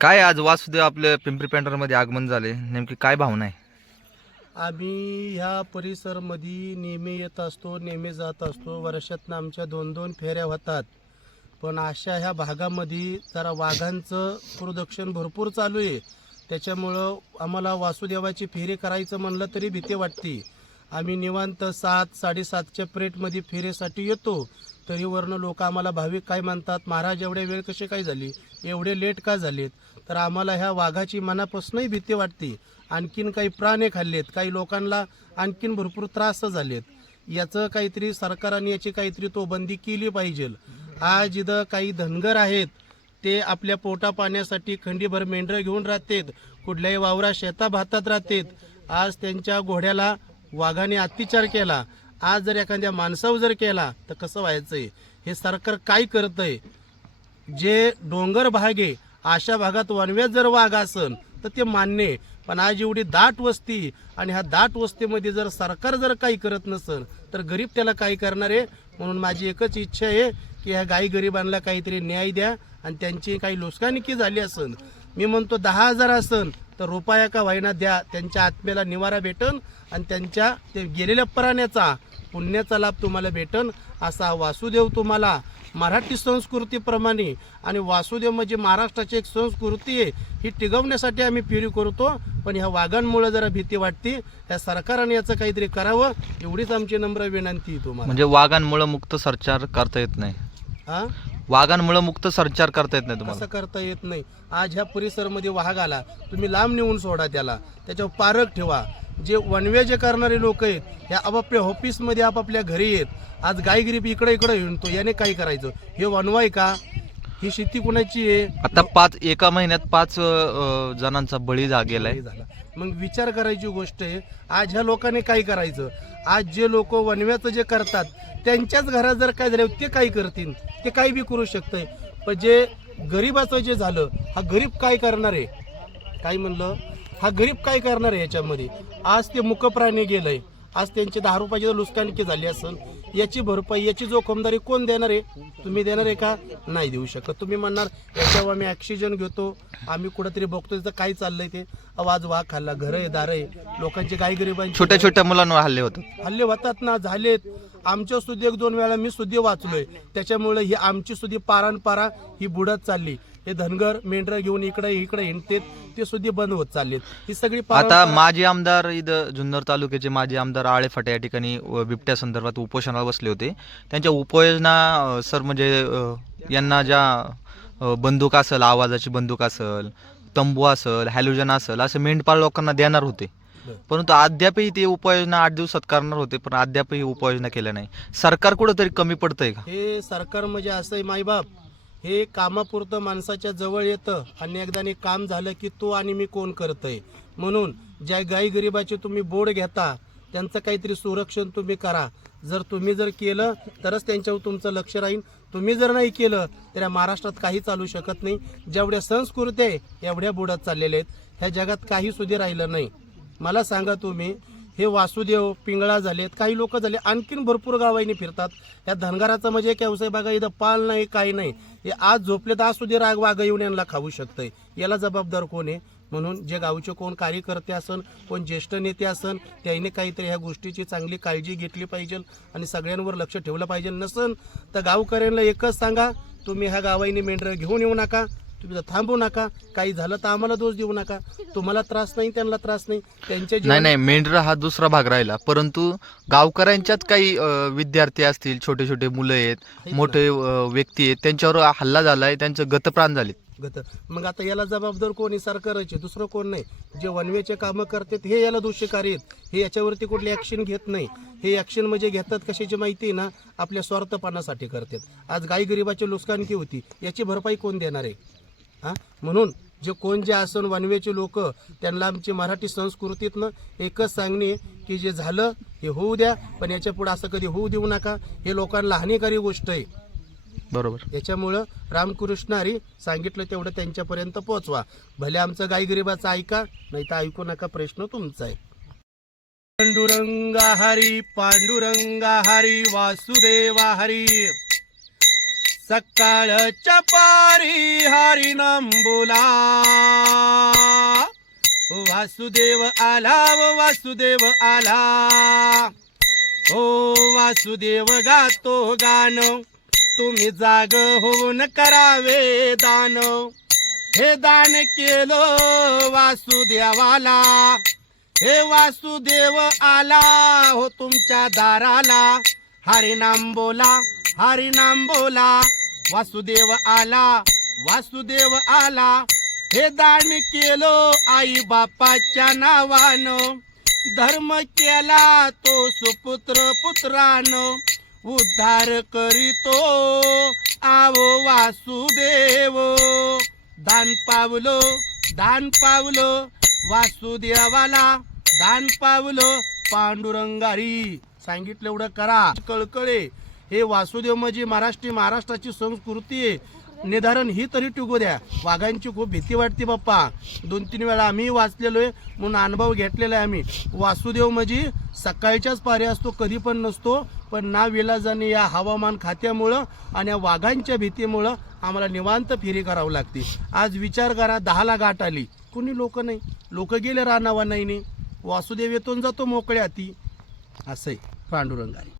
काय आज वासुदेव आपल्या पिंपरी पॅन्टरमध्ये आगमन झाले नेमकी काय भावना आहे? आम्ही ह्या परिसरमध्ये नेहमी येत असतो नेहमी जात असतो. वर्षातनं आमच्या दोन दोन फेऱ्या होतात. पण अशा ह्या भागामध्ये जरा वाघांचं प्रदक्षण भरपूर चालू आहे. त्याच्यामुळं आम्हाला वासुदेवाची फेरी करायचं म्हणलं तरी भीती वाटते. आम्ही निवांत सात साडेसातच्या प्लेटमध्ये फेरेसाठी येतो. तरी लोक आम्हाला भाविक काय म्हणतात? महाराज एवढे वेळ कसे काय झाली? एवढे लेट का झालेत? तर आम्हाला ह्या वाघाची मनापासूनही भीती वाटते. आणखीन काही प्राणे खाल्लेत. काही लोकांना आणखीन भरपूर त्रास झालेत. याचं काहीतरी सरकारने याची काहीतरी तो बंदी केली पाहिजे. आज इथं काही धनगर आहेत. ते आपल्या पोटा पाण्यासाठी खंडीभर मेंढरं घेऊन राहतात. कुठल्याही वावरा शेता भातात राहतात. आज त्यांच्या घोड्याला वाघाने अत्याचार केला. आज जर एखाद्या माणसावर जर केला तर कसं व्हायचं आहे हे सरकार काय करत आहे जे डोंगर भाग आहे अशा भागात वनव्यात जर वाघ असन तर ते मान्य आहे. पण आज एवढी दाट वस्ती आणि ह्या दाट वस्तीमध्ये जर सरकार जर काही करत नसेल तर गरीब त्याला काय करणार आहे? म्हणून माझी एकच इच्छा आहे की ह्या गाई गरिबांना काहीतरी न्याय द्या आणि त्यांची काही लुसकानिकी झाली असन. मी म्हणतो दहा हजार असन तर रुपया का वाहिना द्या त्यांच्या आत्म्याला निवारा भेटन आणि त्यांच्या ते गेलेल्या प्राण्याचा पुण्याचा लाभ तुम्हाला भेटन असा वासुदेव तुम्हाला मराठी संस्कृतीप्रमाणे आणि वासुदेव म्हणजे महाराष्ट्राची एक संस्कृती आहे ही टिकवण्यासाठी आम्ही फेरी करतो. पण ह्या वाघांमुळे जरा भीती वाटते. ह्या सरकारने याचं काहीतरी करावं एवढीच आमची नम्र विनंती तुम्हाला. म्हणजे वाघांमुळे मुक्त संचार करता येत नाही. हा? वाघांमुळे मुक्त संचार करता येत नाही तुम्हाला? करता येत नाही? आज ह्या परिसरमध्ये वाघ आला तुम्ही लांब नेऊन सोडा त्याला. त्याच्यावर पारक ठेवा. जे वनवे जे करणारे लोक आहेत ह्या आपापल्या ऑफिसमध्ये आपापल्या घरी आहेत. आज गाय गिरीब इकडे इकडे हिंडतो याने काय करायचं? हे वनवाय का? ही शेती कुणाची आहे? आता पाच एका महिन्यात पाच अं, जणांचा बळी जा गेलाय झालं. मग विचार करायची गोष्ट आहे आज ह्या लोकांनी काय करायचं? आज जे लोक वनव्याचं जे करतात त्यांच्याच घरात जर काय झालं ते काय करतील? ते काही बी करू शकतंय. पण जे गरीबाचं जे झालं हा गरीब काय करणार आहे? काय म्हणलं? हा गरीब काय करणार आहे याच्यामध्ये? आज ते मुकप्राणी गेलंय. आज त्यांचे दहा रुपयाची जर लुसकानकी झाली असेल. याची भरपाई याची जोखमदारी कोण देणार आहे? तुम्ही देणार आहे का? नाही देऊ शकत. तुम्ही म्हणणार याच्यावर आम्ही ऑक्सिजन घेतो आम्ही कुठेतरी बघतो त्याचं काय चाललंय ते? आवाज वाघ खाल्ला घर आहे दार आहे. लोकांची काही गरिबांची छोट्या छोट्या मुलांवर हल्ले होतात. हल्ले होतात ना झालेत. आमच्या सुद्धा एक दोन वेळा मी सुद्धा वाचलोय. त्याच्यामुळे ही आमची सुद्धा पारानपारा ही बुडत चालली. हे धनगर मेंढरं घेऊन इकडे इकडे हिंडतेत ते सुद्धा बंद होत चाललेत. ही सगळी आता माजी आमदार इथं जुन्नर तालुक्याचे माजी आमदार आळे फाटे या ठिकाणी बिबट्या संदर्भात उपोषणाला बसले होते. त्यांच्या उपोयोजना सर म्हणजे यांना ज्या बंदूक असेल आवाजाची बंदूक असेल तंबू असेल हॅलोजन असेल असं मेंढपाळ लोकांना देणार होते. परंतु अद्यापही ते उपाययोजना आठ दिवसात करणार होते पण अद्यापही उपाययोजना केल्या नाही. सरकार कुठंतरी कमी पडतंय का? हे सरकार म्हणजे असं आहे मायबाप हे कामापुरतं माणसाच्या जवळ येतं आणि एकदाने काम झालं की तो आणि मी कोण करतंय? म्हणून ज्या गाई गरिबाचे तुम्ही बोर्ड घेता त्यांचं काहीतरी संरक्षण तुम्ही करा. जर तुम्ही जर केलं तरच त्यांच्यावर तुमचं लक्ष राहील तुम्ही जर नाही केलं तर या महाराष्ट्रात काही चालू शकत नाही. जेवढ्या संस्कृती आहे एवढ्या बुडत चाललेल्या आहेत. ह्या जगात काही सुधी राहिलं नाही. मला सांगा तुम्ही हे वासुदेव पिंगळा झालेत. काही लोक झाले. आणखीन भरपूर गावाईने फिरतात. या धनगराचं म्हणजे एक व्यवसाय बघा इथं पाल नाही काही नाही. हे आज झोपले तर असू दे राग वाघ येऊन यांना खाऊ शकतंय. याला जबाबदार कोण आहे? म्हणून जे गावचे कोण कार्यकर्ते असन कोण ज्येष्ठ नेते असन त्यांनी काहीतरी ह्या गोष्टीची चांगली काळजी घेतली पाहिजे आणि सगळ्यांवर लक्ष ठेवलं पाहिजे. नसन तर गावकऱ्यांना एकच सांगा तुम्ही ह्या गावाईने मेंढरं घेऊन येऊ नका. तुम्ही थांबू नका. काही झालं तर आम्हाला दोष देऊ नका. तुम्हाला त्रास नाही त्यांना त्रास नाही. त्यांच्या नाही नाही मेंढरा हा दुसरा भाग राहिला. परंतु गावकऱ्यांच्याच काही अ, विद्यार्थी असतील छोटे छोटे मुलं आहेत. मोठे अ, व्यक्ती आहेत त्यांच्यावर हल्ला झालाय त्यांचं गतप्राण झाले गत मग आता याला जबाबदार कोण आहे? सरकारच दुसरं कोण नाही? जे वनवेचे कामं करतात हे याला दोषीकारी आहेत. हे याच्यावरती कुठली ऍक्शन घेत नाही. हे ऍक्शन म्हणजे घेतात कशाची माहिती आहे ना? आपल्या स्वार्थपणासाठी करतात. आज गाई गरिबाची नुकसानकी होती? याची भरपाई कोण देणार आहे? हा? म्हणून जे कोण जे असन वनवेचे लोक त्यांना आमची मराठी संस्कृतीतनं एकच सांगणे की जे झालं हे होऊ द्या पण याच्यापुढे असं कधी होऊ देऊ नका. हे लोकांना हानिकारी गोष्ट आहे. बरोबर. याच्यामुळं रामकृष्ण हरी सांगितलं तेवढं त्यांच्यापर्यंत पोहोचवा. भले आमचं गाई गरिबाचं ऐका नाही तर ऐकू नका प्रश्न तुमचा आहे. पांडुरंगा हरी पांडुरंगा हरी वासुदेवा हरी. सकाळच्या पारी हरी नाम बोला हो, वासुदेव आला व वासुदेव आला. हो वासुदेव गातो गाण तुम्ही जाग होऊन करावे दान. हे दान केलं वासुदेवाला. हे वासुदेव आला हो तुमच्या दाराला. हरिनाम बोला हरिनाम बोला वासुदेव आला वासुदेव आला. हे दान केलं आई बापाच्या नावानं. धर्म केला तो सुपुत्र पुत्रानं. उद्धार करीतो आवो वासुदेव. दान पावलो दान पावलो वासुदेवाला. दान पावलो पांडुरंगारी. सांगितलं एवढं करा. कळकळे हे वासुदेव म्हणजे महाराष्ट्री महाराष्ट्राची संस्कृती आहे. निधारण ही तरी टिकू द्या. वाघांची खूप भीती वाटते बाप्पा. दोन तीन वेळा आम्ही वाचलेलो आहे म्हणून अनुभव घेतलेला आहे आम्ही. वासुदेव म्हणजे सकाळच्याच पारी असतो कधी पण नसतो पण ना विलाजाने या हवामान खात्यामुळं आणि या वाघांच्या भीतीमुळं आम्हाला निवांत फेरी करावं लागते. आज विचार करा दहाला गाठ आली. कुणी लोक नाही. लोक गेले रानावा नाही वासुदेव येतून जातो मोकळ्या हाती असंय पांडुरंगारी